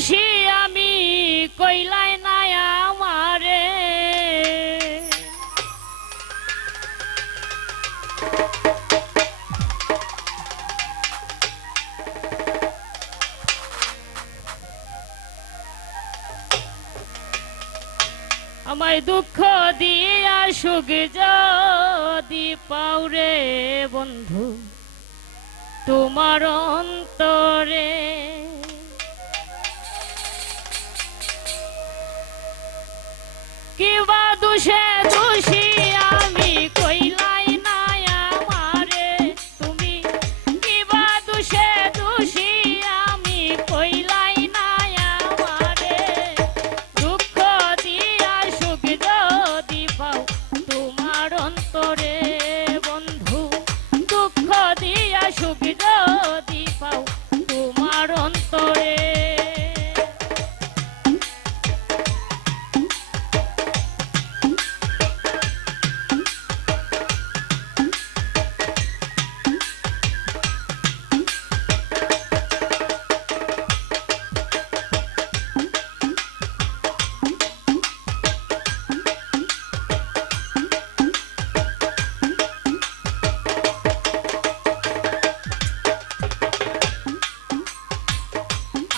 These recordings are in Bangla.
দোষী আমি কইলাই নাই আমারে আমায় দুঃখ দিয়া সুখ যদি পাওরে বন্ধু তোমার অন্তরে কিবা দোষে দোষী আমি কইলাই নাই আমারে তুমি কিবা দোষে দোষী আমি কইলাই নাই আমারে দুঃখ দিয়া সুখ যদি পাও তোমার অন্তরে বন্ধু দুঃখ দিয়া সুখ যদি পাও তোমার অন্তরে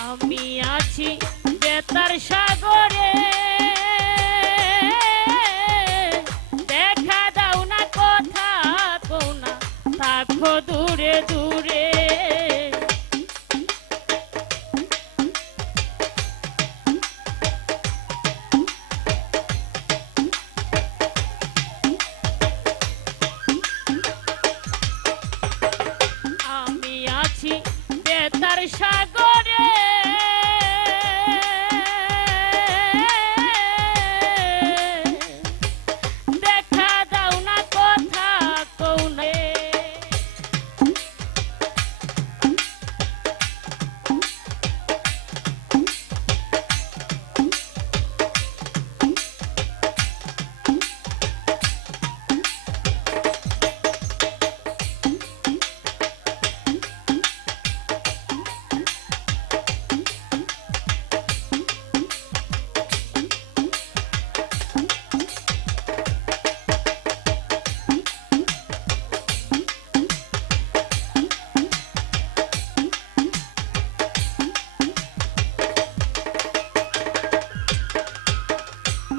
আমি আছি বেতার সাগরে দেখা দাও না কথা কও না থাকো দূরে দূরে আমি আছি বেতার সাগরে দেখা দাও না কথা কও না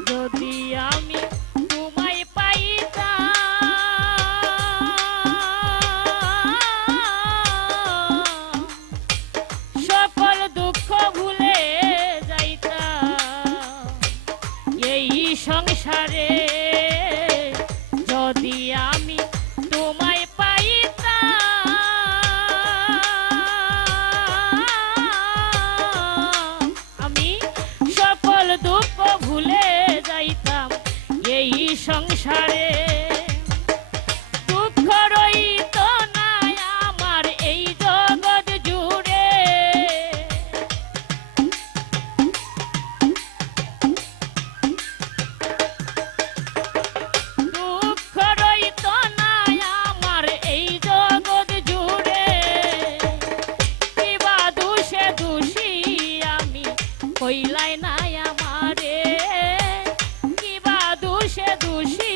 যদি আমি তোমায় পাইতাম সকল দুঃখ ভুলে যাইতাম এই সংসারে যদি আমি তোমায় পাইতাম আমি সকল দুঃখ ভুলে যাইতাম এই সংসারে দুঃখ রইত না আমার এই জগৎ জুড়ে দুঃখ রইত না আমার এই জগৎ জুড়ে কিবা দোষে দোষী আমি কইলাই নাই আমারে কিবা দোষে দোষী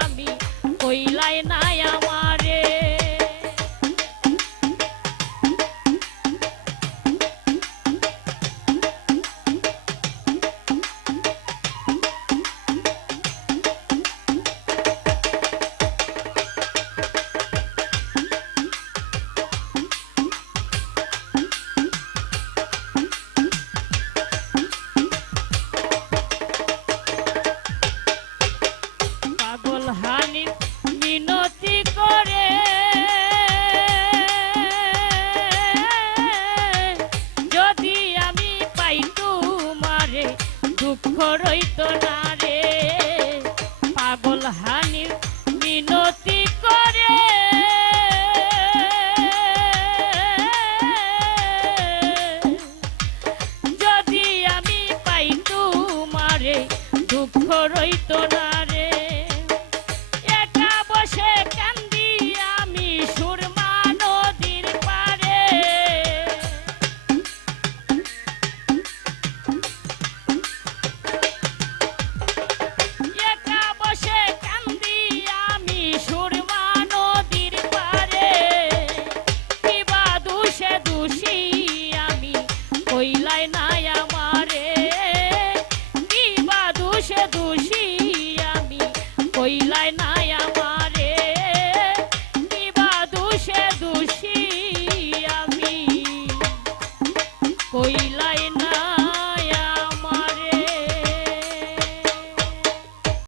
আমি কইলাই নাই আমারে পাগল হানি মিনতি করে যদি আমি পাই তোমারে দুঃখ রইত না রে পাগল হানি মিনতি করে যদি আমি পাই তোমারে দুঃখ রইত না রে একা বসে কান্দি আমি সুরমা নদীর পারে কই